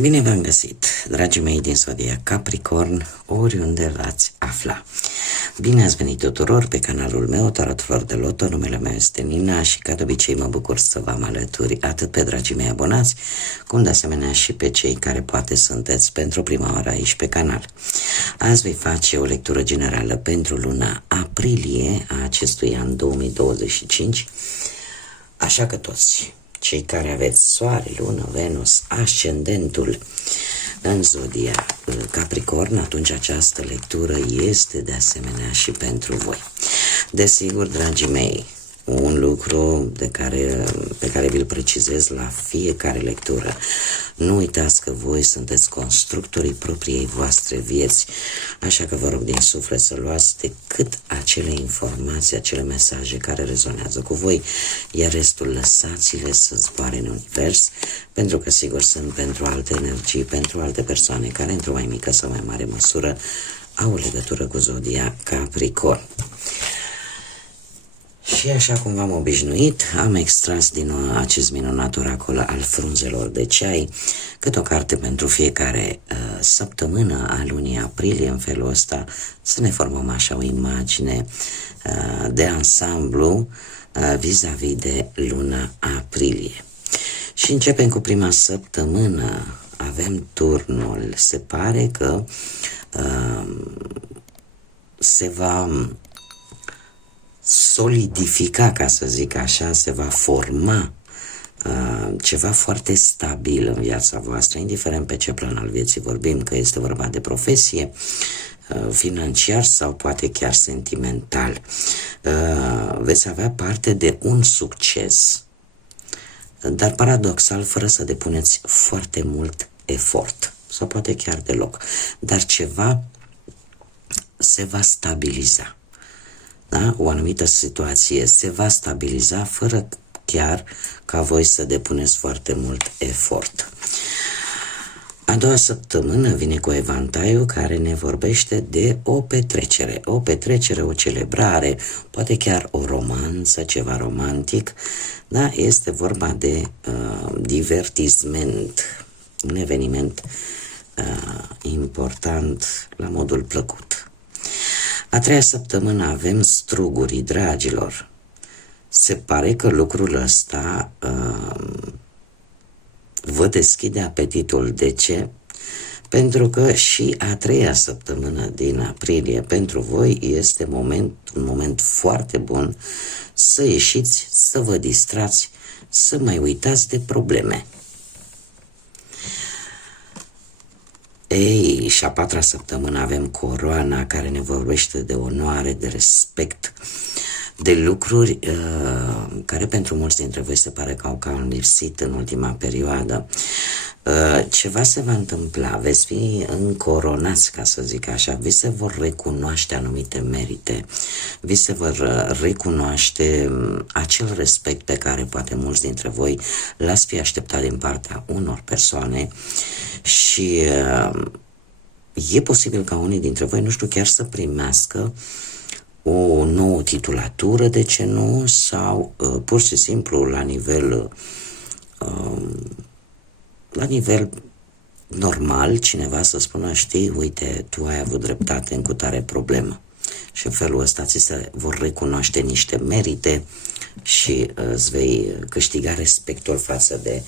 Bine v-am găsit, dragii mei din Zodia Capricorn, oriunde v-ați afla. Bine ați venit tuturor pe canalul meu, Tarot Flor de Loto, numele meu este Nina și ca de obicei mă bucur să vă am alături atât pe dragii mei abonați, cum de asemenea și pe cei care poate sunteți pentru prima oară aici pe canal. Azi voi face o lectură generală pentru luna aprilie a acestui an 2025, așa că toți cei care aveți Soare, Lună, Venus, Ascendentul în Zodia Capricorn, atunci această lectură este de asemenea și pentru voi. Desigur, dragii mei, un lucru pe care vi-l precizez la fiecare lectură: nu uitați că voi sunteți constructorii propriei voastre vieți, așa că vă rog din suflet să luați decât acele informații, acele mesaje care rezonează cu voi, iar restul lăsați-le să zboare în univers, pentru că sigur sunt pentru alte energii, pentru alte persoane care într-o mai mică sau mai mare măsură au o legătură cu Zodia Capricorn. Și așa cum v-am obișnuit, am extras din acest minunat oracol al frunzelor de ceai câte o carte pentru fiecare săptămână a lunii aprilie. În felul ăsta să ne formăm așa o imagine de ansamblu vis-a-vis de luna aprilie. Și începem cu prima săptămână. Avem turnul. Se pare că se va solidifica, ca să zic așa, se va forma ceva foarte stabil în viața voastră, indiferent pe ce plan al vieții vorbim, că este vorba de profesie, financiar sau poate chiar sentimental. Veți avea parte de un succes, dar paradoxal, fără să depuneți foarte mult efort, sau poate chiar deloc, dar ceva se va stabiliza. Da? O anumită situație se va stabiliza fără chiar ca voi să depuneți foarte mult efort. A doua săptămână vine cu evantaiul care ne vorbește de o petrecere, o celebrare, poate chiar o romanță, ceva romantic, da? Este vorba de divertisment, un eveniment important la modul plăcut. A treia săptămână avem strugurii, dragilor. Se pare că lucrul ăsta vă deschide apetitul. De ce? Pentru că și a treia săptămână din aprilie pentru voi este un moment foarte bun să ieșiți, să vă distrați, să mai uitați de probleme. Ei, și a patra săptămână avem coroana, care ne vorbește de onoare, de respect, de lucruri care pentru mulți dintre voi se pare că au cam lipsit în ultima perioadă. Ceva se va întâmpla, veți fi încoronați, ca să zic așa, vi se vor recunoaște anumite merite, vi se vor recunoaște acel respect pe care poate mulți dintre voi l-ați fi așteptat din partea unor persoane și e posibil ca unii dintre voi, nu știu, chiar să primească o nouă titulatură, de ce nu, sau pur și simplu la nivel normal, cineva să spună: știi, uite, tu ai avut dreptate în cutare problemă. Și în felul ăsta ți se vor recunoaște niște merite și îți vei câștiga respectul față de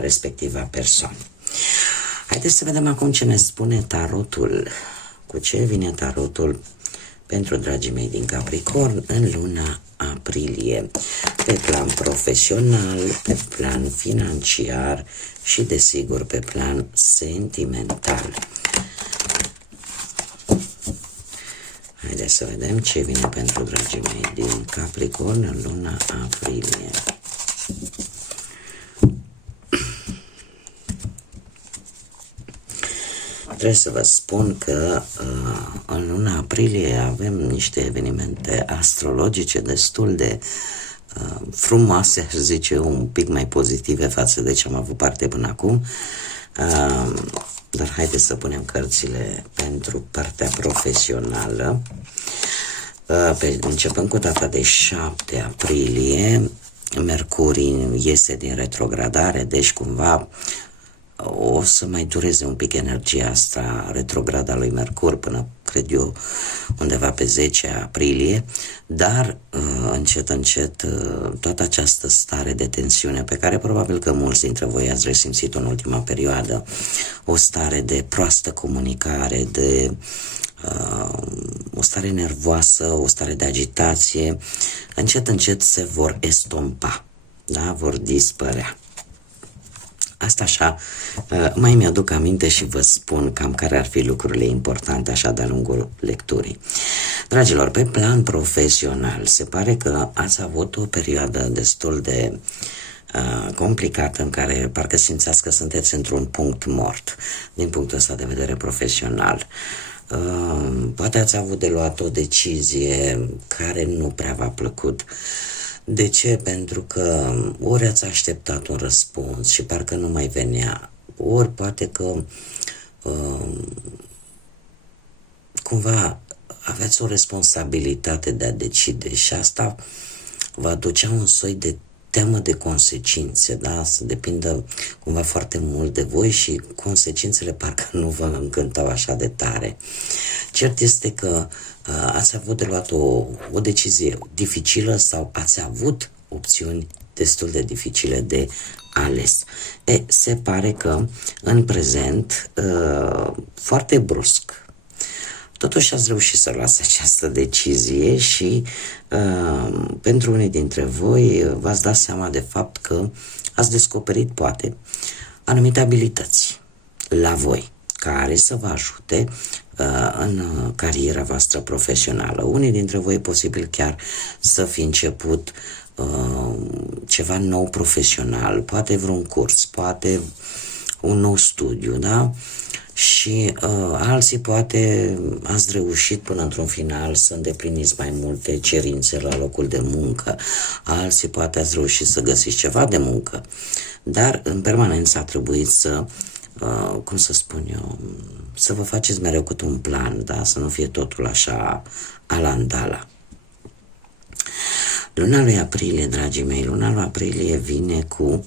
respectiva persoană. Haideți să vedem acum ce ne spune tarotul. Cu ce vine tarotul pentru dragii mei din Capricorn în luna aprilie, pe plan profesional, pe plan financiar și, desigur, pe plan sentimental. Haideți să vedem ce vine pentru dragii mei din Capricorn în luna aprilie. Trebuie să vă spun că în luna aprilie avem niște evenimente astrologice destul de frumoase, aș zice, un pic mai pozitive față de ce am avut parte până acum. Dar haideți să punem cărțile pentru partea profesională. Începând cu data de 7 aprilie, Mercurii iese din retrogradare, deci cumva o să mai dureze un pic energia asta retrograda lui Mercur până, cred eu, undeva pe 10 aprilie, dar încet, încet, toată această stare de tensiune pe care probabil că mulți dintre voi ați resimțit-o în ultima perioadă, o stare de proastă comunicare, de o stare nervoasă, o stare de agitație, încet, încet se vor estompa, da? Vor dispărea. Asta așa, mai mi-aduc aminte și vă spun cam care ar fi lucrurile importante așa de-a lungul lecturii. Dragilor, pe plan profesional, se pare că ați avut o perioadă destul de complicată în care parcă simțeați că sunteți într-un punct mort din punctul ăsta de vedere profesional. Poate ați avut de luat o decizie care nu prea v-a plăcut. De ce? Pentru că ori ați așteptat un răspuns și parcă nu mai venea, ori poate că cumva aveți o responsabilitate de a decide și asta vă aducea un soi de teamă de consecințe, da? Să depindă cumva foarte mult de voi și consecințele parcă nu vă încântau așa de tare. Cert este că ați avut de luat o decizie dificilă sau ați avut opțiuni destul de dificile de ales. Se pare că în prezent, foarte brusc, totuși ați reușit să luați această decizie și pentru unii dintre voi v-ați dat seama de fapt că ați descoperit poate anumite abilități la voi care să vă ajute în cariera voastră profesională. Unii dintre voi posibil chiar să fi început ceva nou profesional, poate vreun curs, poate un nou studiu, da? Și alții poate ați reușit până într-un final să îndepliniți mai multe cerințe la locul de muncă, alții poate ați reușit să găsiți ceva de muncă, dar în permanență a trebuit să, cum să spun eu, să vă faceți mereu cât un plan, da? Să nu fie totul așa alandala. Luna lui aprilie, dragii mei, luna lui aprilie vine cu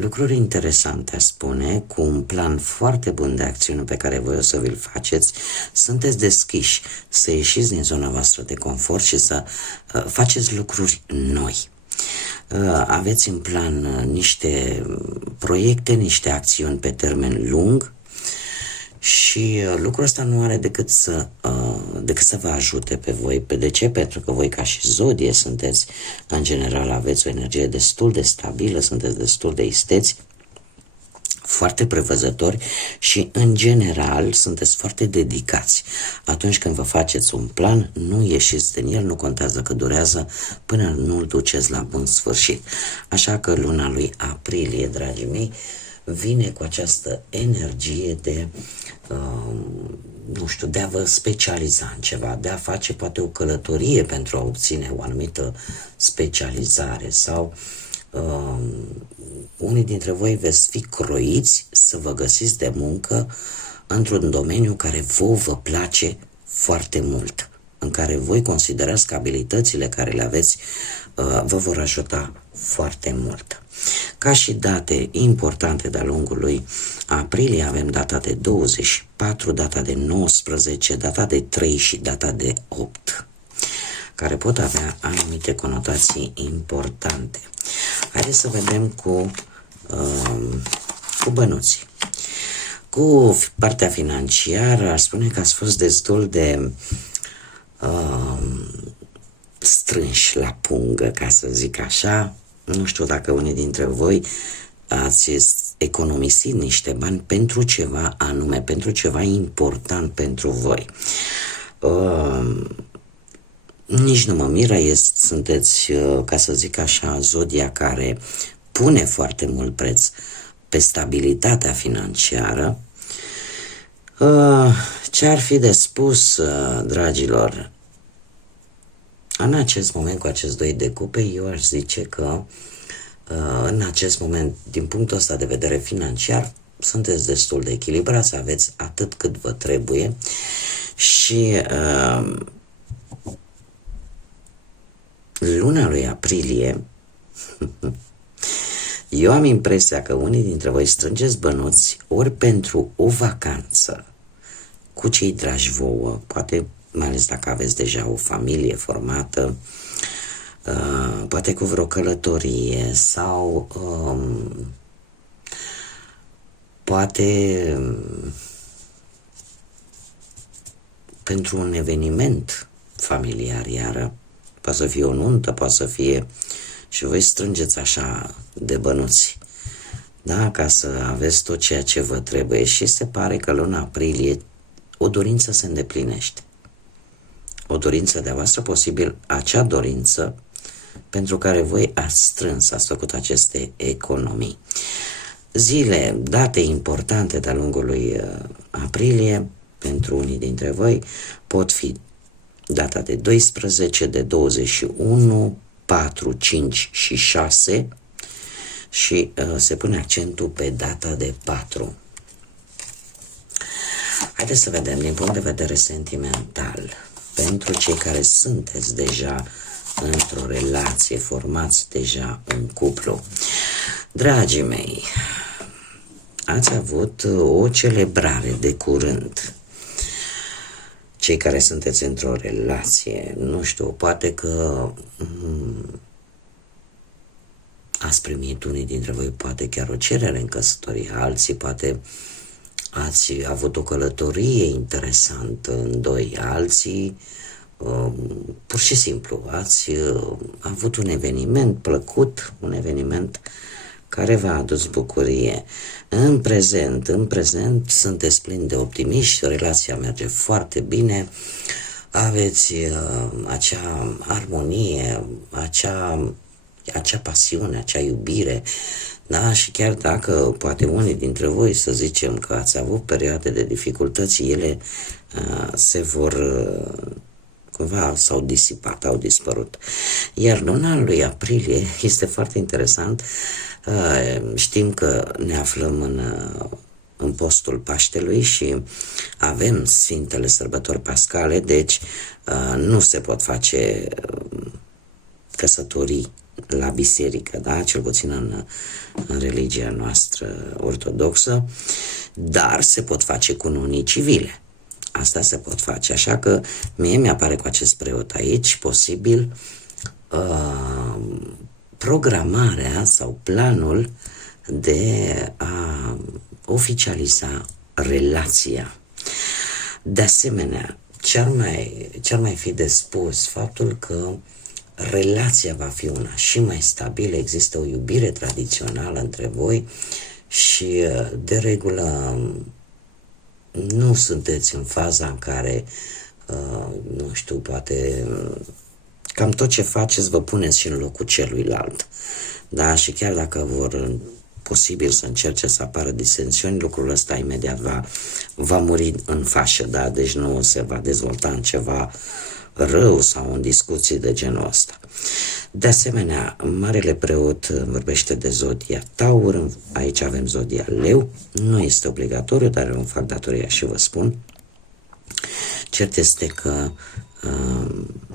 lucruri interesante, aș spune, cu un plan foarte bun de acțiune pe care voi o să vi-l faceți. Sunteți deschiși să ieșiți din zona voastră de confort și să faceți lucruri noi. Aveți în plan niște proiecte, niște acțiuni pe termen lung și lucrul ăsta nu are decât să vă ajute pe voi. De ce? Pentru că voi ca și zodie sunteți, în general, aveți o energie destul de stabilă, sunteți destul de isteți, foarte prevăzători și, în general, sunteți foarte dedicați. Atunci când vă faceți un plan, nu ieșiți din el, nu contează că durează până nu-l duceți la bun sfârșit. Așa că luna lui aprilie, dragii mei, vine cu această energie de, nu știu, de a vă specializa în ceva, de a face poate o călătorie pentru a obține o anumită specializare sau unii dintre voi veți fi croiți să vă găsiți de muncă într-un domeniu care vă place foarte mult, în care voi considerați că abilitățile care le aveți vă vor ajuta foarte mult. Ca și date importante de-a lungul lui aprilie avem data de 24, data de 19, data de 3 și data de 8, care pot avea anumite conotații importante. Haideți să vedem cu bănuții. Cu partea financiară, aș spune că ați fost destul de strânși la pungă, ca să zic așa. Nu știu dacă unii dintre voi ați economisit niște bani pentru ceva anume, pentru ceva important pentru voi. Nici nu mă miră, sunteți, ca să zic așa, zodia care pune foarte mult preț pe stabilitatea financiară. Ce ar fi de spus, dragilor? În acest moment, cu acest 2 de cupe, eu aș zice că în acest moment, din punctul ăsta de vedere financiar, sunteți destul de echilibrați, aveți atât cât vă trebuie și luna lui aprilie Eu am impresia că unii dintre voi strângeți bănuți ori pentru o vacanță cu cei dragi vouă, poate mai ales dacă aveți deja o familie formată, poate cu vreo călătorie sau poate pentru un eveniment familiar, iar poate să fie o nuntă, poate să fie și voi strângeți așa de bănuți, da, ca să aveți tot ceea ce vă trebuie și se pare că luna aprilie o dorință se îndeplinește. O dorință de-a voastră, posibil acea dorință pentru care voi ați strâns, ați făcut aceste economii. Zile, date importante de-a lungul lui aprilie, pentru unii dintre voi, pot fi data de 12, de 21, 4, 5 și 6 și se pune accentul pe data de 4. Haideți să vedem din punct de vedere sentimental, pentru cei care sunteți deja într-o relație, formați deja un cuplu. Dragii mei, ați avut o celebrare de curând. Cei care sunteți într-o relație, nu știu, poate că ați primit, unii dintre voi, poate chiar o cerere în căsătorie, alții poate ați avut o călătorie interesantă în doi, alții pur și simplu ați avut un eveniment plăcut, un eveniment care v-a adus bucurie. În prezent sunteți plini de optimiști, relația merge foarte bine, aveți acea armonie, acea pasiune, acea iubire, da? Și chiar dacă poate unii dintre voi, să zicem că ați avut perioade de dificultăți, ele se vor cumva s-au disipat, au dispărut. Iar luna lui aprilie este foarte interesant. Știm că ne aflăm în postul Paștelui și avem Sfintele Sărbători Pascale, deci nu se pot face căsătorii la biserică, da? Cel puțin în religia noastră ortodoxă, dar se pot face cununii civile. Asta se pot face, așa că mie mi-apare cu acest preot aici posibil programarea sau planul de a oficializa relația. De asemenea, ce-ar mai fi de spus, faptul că relația va fi una și mai stabilă, există o iubire tradițională între voi și de regulă nu sunteți în faza în care, nu știu, poate cam tot ce faceți vă puneți și în locul celuilalt. Da? Și chiar dacă vor posibil să încerce să apară disensiuni, lucrul ăsta imediat va muri în fașă, da? Deci nu se va dezvolta în ceva rău sau în discuții de genul ăsta. De asemenea, Marele Preot vorbește de zodia Taur, aici avem zodia Leu, nu este obligatoriu, dar îmi fac datoria și vă spun. Cert este că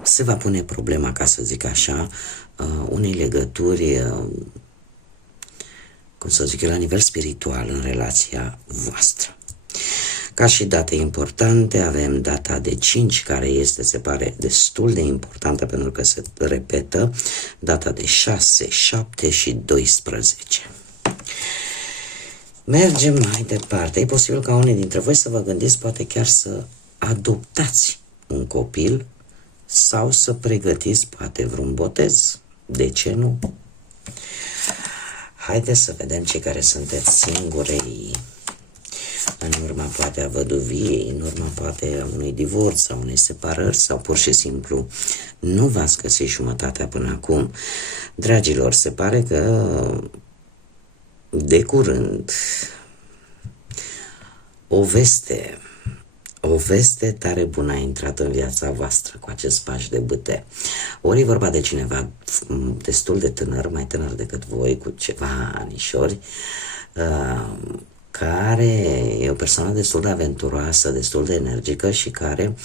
se va pune problema, ca să zic așa, unei legături, cum să zic eu, la nivel spiritual în relația voastră. Ca și date importante, avem data de 5, care este, se pare, destul de importantă pentru că se repetă, data de 6, 7 și 12. Mergem mai departe. E posibil ca unii dintre voi să vă gândiți poate chiar să adoptați un copil sau să pregătiți poate vreun botez. De ce nu? Haideți să vedem cei care sunteți singurei, în urma poate a văduviei, în urma poate a unui divorț sau unei separări sau pur și simplu nu v-ați găsit jumătatea până acum. Dragilor, se pare că de curând o veste tare bună a intrat în viața voastră cu acest paș de bâte. Ori e vorba de cineva destul de tânăr, mai tânăr decât voi, cu ceva anișori, care e o persoană destul de aventuroasă, destul de energică și care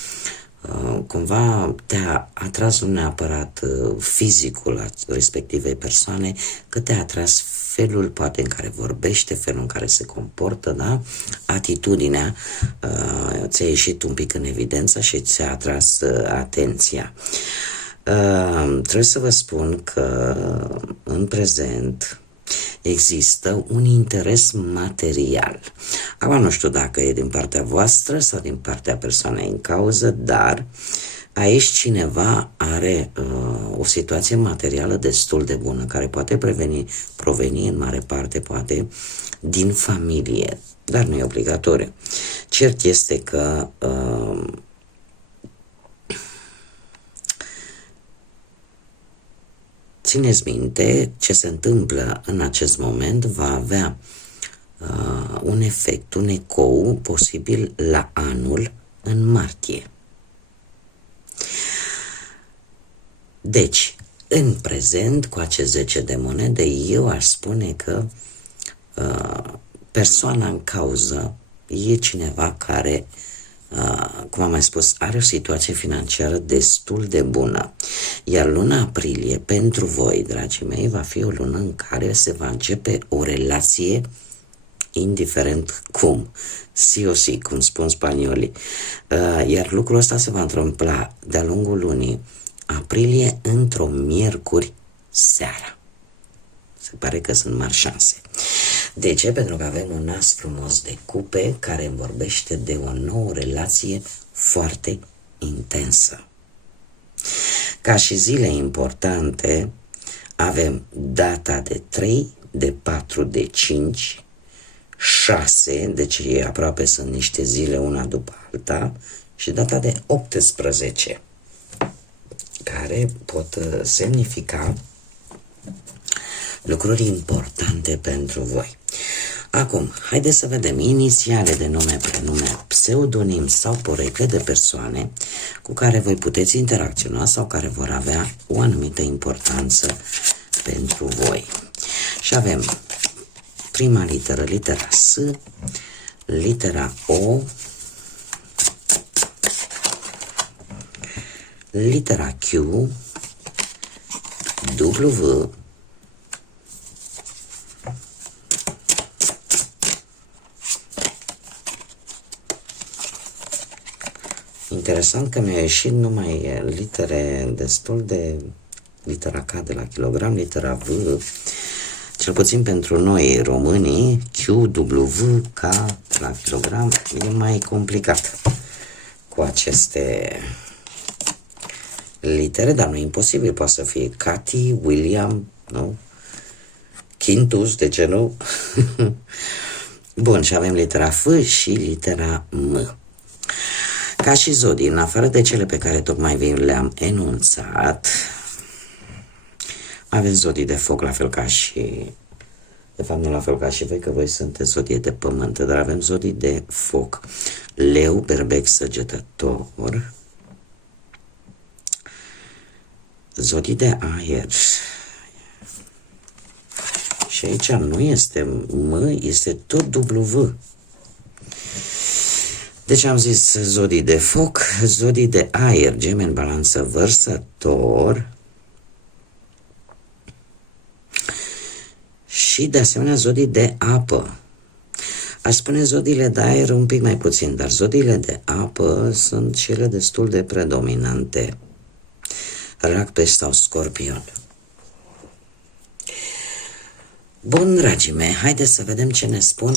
cumva te-a atras nu neapărat fizicul respectivei persoane, că te-a atras felul poate în care vorbește, felul în care se comportă, da? Atitudinea ți-a ieșit un pic în evidență și ți-a atras atenția. Trebuie să vă spun că în prezent există un interes material. Acum nu știu dacă e din partea voastră sau din partea persoanei în cauză, dar aici cineva are o situație materială destul de bună, care poate proveni în mare parte, poate, din familie, dar nu e obligatoriu. Cert este că țineți minte, ce se întâmplă în acest moment va avea un efect, un ecou posibil la anul în martie. Deci, în prezent, cu acest 10 de monede, eu aș spune că persoana în cauză e cineva care, cum am mai spus, are o situație financiară destul de bună. Iar luna aprilie, pentru voi, dragii mei, va fi o lună în care se va începe o relație, indiferent cum, sí o sí, cum spun spaniolii. Iar lucrul ăsta se va întâmpla de-a lungul lunii aprilie, într-o miercuri seara. Se pare că sunt mari șanse. De ce? Pentru că avem un as frumos de cupe care îmi vorbește de o nouă relație foarte intensă. Ca și zile importante, avem data de 3, de 4, de 5, 6, deci aproape sunt niște zile una după alta, și data de 18, care pot semnifica lucruri importante pentru voi. Acum, haideți să vedem inițiale de nume, prenume, pseudonim sau porecle de persoane cu care voi puteți interacționa sau care vor avea o anumită importanță pentru voi. Și avem prima literă, litera S, litera O, litera Q, W, interesant că mi-a ieșit numai litere destul de... litera K de la kilogram, litera V, cel puțin pentru noi românii, Q, W, K la kilogram, e mai complicat cu aceste litere, dar nu e imposibil, poate să fie Cathy, William, nu? Quintus, de ce nu? Bun, și avem litera F și litera M. Ca și zodii, în afară de cele pe care tocmai vi le-am enunțat, avem zodii de foc, la fel ca și... De fapt, nu la fel ca și voi, că voi sunteți zodie de pământ, dar avem zodii de foc. Leu, berbec, săgetător. Zodii de aer. Și aici nu este M, este tot W. Deci am zis zodii de foc, zodii de aer, Gemeni, Balanță, Vărsător și de asemenea zodii de apă. Aș spune zodiile de aer un pic mai puțin, dar zodiile de apă sunt cele destul de predominante. Rac, Pești sau Scorpion. Bun, dragii mei, haideți să vedem ce ne spun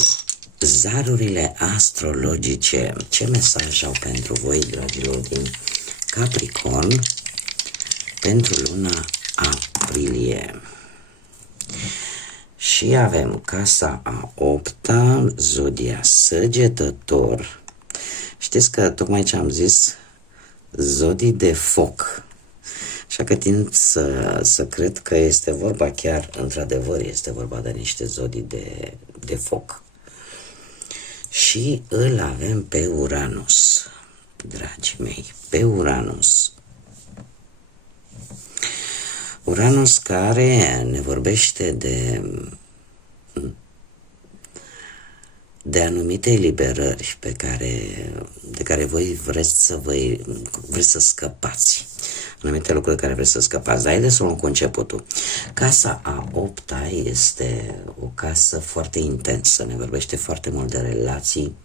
zarurile astrologice. Ce mesaj au pentru voi, dragilor, din Capricorn pentru luna aprilie? Și avem casa a 8-a, zodia Săgetător. Știți că tocmai ce am zis, zodii de foc. Așa că tind să cred că este vorba chiar, într-adevăr, este vorba de niște zodii de foc. Și îl avem pe Uranus, dragii mei, pe Uranus. Uranus care ne vorbește de de anumite eliberări de care voi vreți să scăpați. Anumite lucruri de care vreți să scăpați. Dar haideți să luăm conceputul. Casa a 8-a este o casă foarte intensă, ne vorbește foarte mult de relații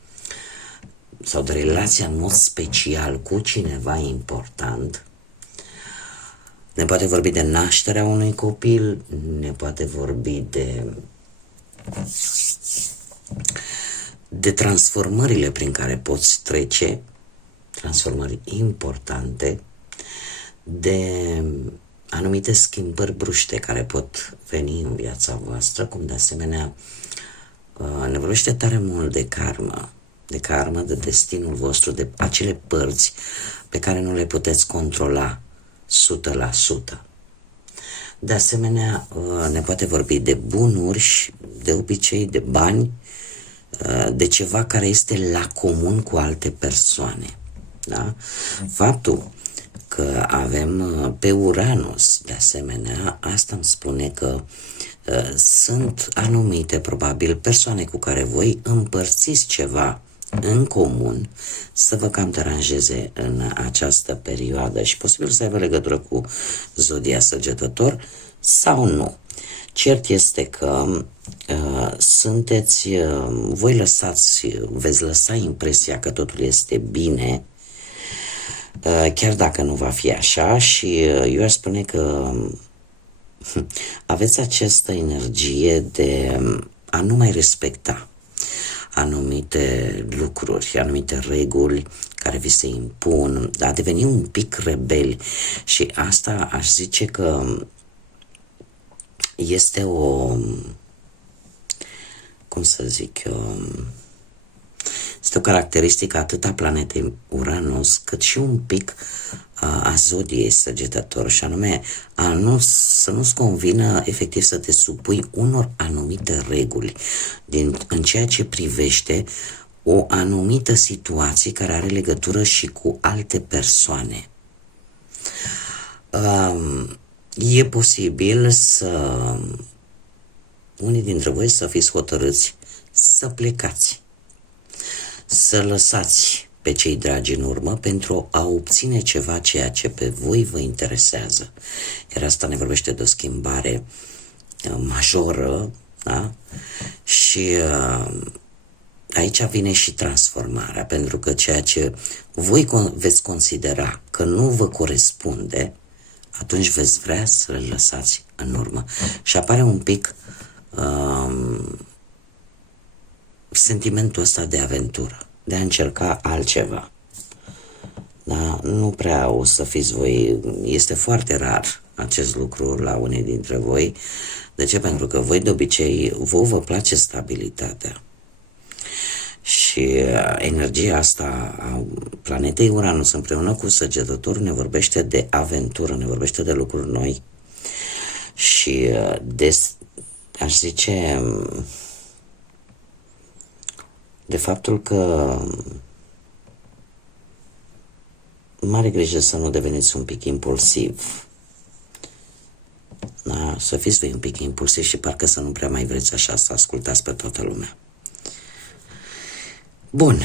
sau de relația în mod special cu cineva important. Ne poate vorbi de nașterea unui copil, ne poate vorbi de transformările prin care poți trece, transformări importante, de anumite schimbări bruște care pot veni în viața voastră, cum de asemenea ne vorbește tare mult de karmă, de destinul vostru, de acele părți pe care nu le puteți controla 100%. De asemenea, ne poate vorbi de bunuri, de obicei, de bani, de ceva care este la comun cu alte persoane. Da? Faptul că avem pe Uranus, de asemenea, asta îmi spune că sunt anumite, probabil, persoane cu care voi împărțiți ceva în comun să vă cam deranjeze în această perioadă și posibil să aibă legătură cu zodia Săgetător sau nu. Cert este că veți lăsa impresia că totul este bine, chiar dacă nu va fi așa, și eu aș spune că aveți această energie de a nu mai respecta anumite lucruri, anumite reguli care vi se impun, a deveni un pic rebeli, și asta aș zice că este este o caracteristică atât a planetei Uranus, cât și un pic a zodiei Săgetător, și anume să nu-ți convină efectiv să te supui unor anumite reguli în ceea ce privește o anumită situație care are legătură și cu alte persoane. E posibil unii dintre voi să fiți hotărâți să plecați, să lăsați pe cei dragi în urmă pentru a obține ceva ceea ce pe voi vă interesează. Iar asta ne vorbește de o schimbare majoră, da? Și aici vine și transformarea, pentru că ceea ce voi veți considera că nu vă corespunde, atunci veți vrea să le lăsați în urmă. Și apare un pic sentimentul ăsta de aventură, de a încerca altceva. Da? Nu prea o să fiți voi, este foarte rar acest lucru la unii dintre voi. De ce? Pentru că voi de obicei, vă place stabilitatea. Și energia asta a planetei Uranus împreună cu Săgetător ne vorbește de aventură, ne vorbește de lucruri noi și aș zice, de faptul că mare grijă să nu deveniți un pic impulsiv. Da? Să fiți voi un pic impulsiv și parcă să nu prea mai vreți așa să ascultați pe toată lumea. Bun,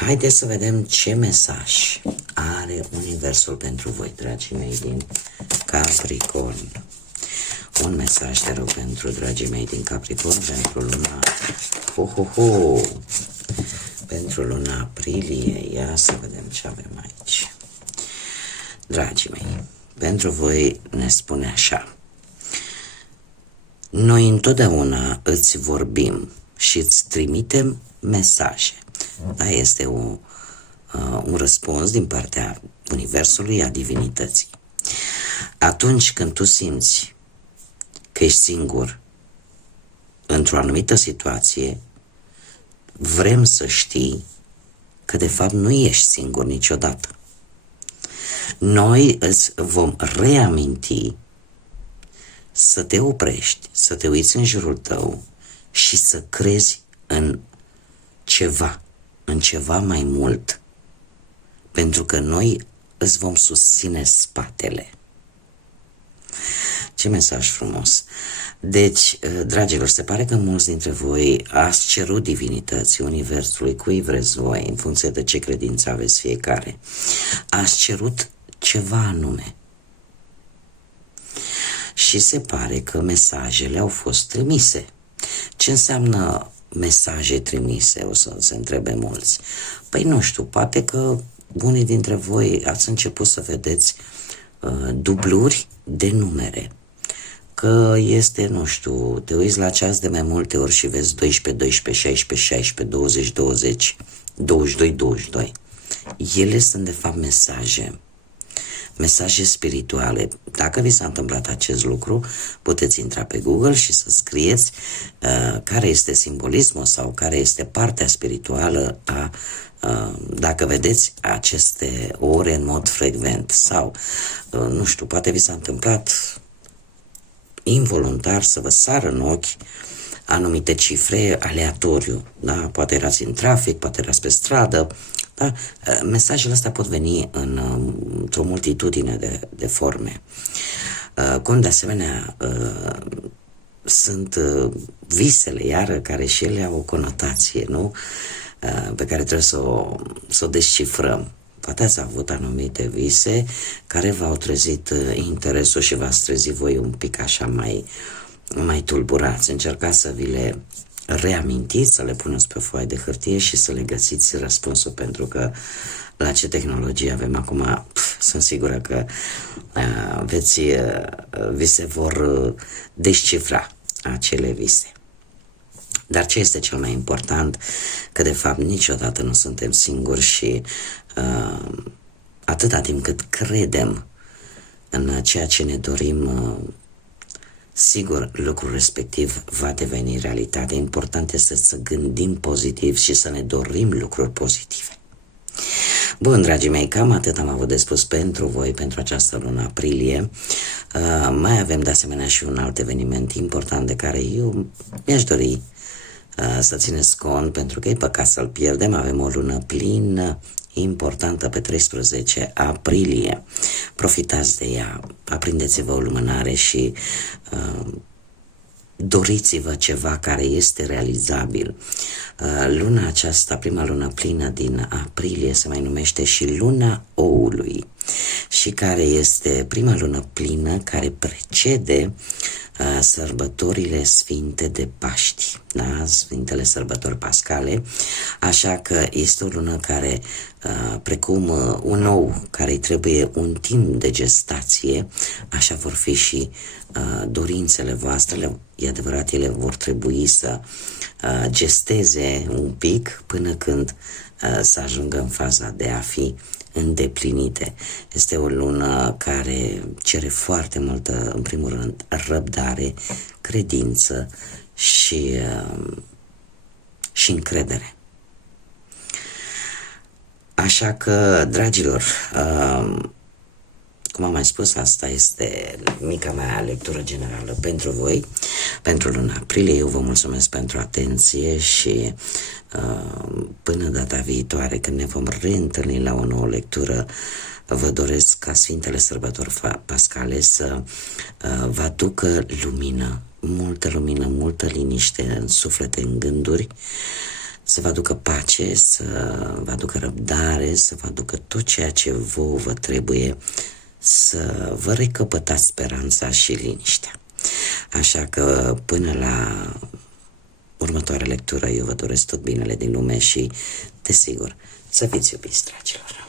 haideți să vedem ce mesaj are Universul pentru voi, dragii mei din Capricorn. Un mesaj, te rog, pentru dragii mei din Capricorn, pentru luna pentru luna aprilie. Ia să vedem ce avem aici. Dragii mei, pentru voi ne spune așa: noi întotdeauna îți vorbim și îți trimitem mesaje. Da, este un răspuns din partea Universului, a divinității. Atunci când tu simți că ești singur într-o anumită situație, vrem să știi că de fapt nu ești singur niciodată. Noi îți vom reaminti să te oprești, să te uiți în jurul tău și să crezi în ceva mai mult, pentru că noi îți vom susține spatele. Ce mesaj frumos! Deci, dragilor, se pare că mulți dintre voi ați cerut divinității Universului, cui vreți voi, în funcție de ce credință aveți fiecare. Ați cerut ceva anume. Și se pare că mesajele au fost trimise. Ce înseamnă mesaje trimise? O să se întrebe mulți. Păi nu știu, poate că unii dintre voi ați început să vedeți dubluri de numere. Că este, nu știu, te uiți la ceas de mai multe ori și vezi 12, 12, 16, 16, 20, 20, 22, 22. Ele sunt de fapt mesaje spirituale. Dacă vi s-a întâmplat acest lucru, puteți intra pe Google și să scrieți care este simbolismul sau care este partea spirituală a dacă vedeți aceste ore în mod frecvent sau, nu știu, poate vi s-a întâmplat involuntar să vă sară în ochi anumite cifre aleatoriu, da? Poate erați în trafic, poate erați pe stradă, da? Mesajele astea pot veni într-o multitudine de forme. Cum de asemenea sunt visele, iară, care și ele au o conotație, nu? Pe care trebuie să o descifrăm. Poate ați avut anumite vise care v-au trezit interesul și v-ați trezit voi un pic așa mai tulburați. Încercați să vi le reamintiți, să le puneți pe foaie de hârtie și să le găsiți răspunsul, pentru că la ce tehnologie avem acum, sunt sigură că vi se vor descifra acele vise. Dar ce este cel mai important? Că de fapt niciodată nu suntem singuri și atâta timp cât credem în ceea ce ne dorim, sigur lucrul respectiv va deveni realitate. Important este să gândim pozitiv și să ne dorim lucruri pozitive. Bun, dragii mei, cam atât am avut de spus pentru voi, pentru această lună aprilie. Mai avem de asemenea și un alt eveniment important de care eu mi-aș dori să țineți cont, pentru că e păcat să-l pierdem. Avem o lună plină importantă pe 13 aprilie. Profitați de ea, aprindeți-vă o lumânare și doriți-vă ceva care este realizabil. Luna aceasta, prima lună plină din aprilie, se mai numește și luna oului și care este prima lună plină care precede sărbătorile sfinte de Paști, da? Sfintele sărbători pascale, așa că este o lună care, precum un ou care îi trebuie un timp de gestație, așa vor fi și dorințele voastre. E adevărat, ele vor trebui să gesteze un pic până când să ajungă în faza de a fi îndeplinite. Este o lună care cere foarte multă, în primul rând, răbdare, credință și încredere. Așa că, dragilor, cum am mai spus, asta este mica mea lectură generală pentru voi, pentru luna aprilie. Eu vă mulțumesc pentru atenție și până data viitoare, când ne vom reîntâlni la o nouă lectură, vă doresc ca Sfintele Sărbători Pascale să vă aducă lumină, multă liniște în suflete, în gânduri, să vă aducă pace, să vă aducă răbdare, să vă aducă tot ceea ce vă trebuie, să vă recăpătați speranța și liniștea. Așa că până la următoarea lectură eu vă doresc tot binele din lume și, desigur, să fiți iubiți, dragilor.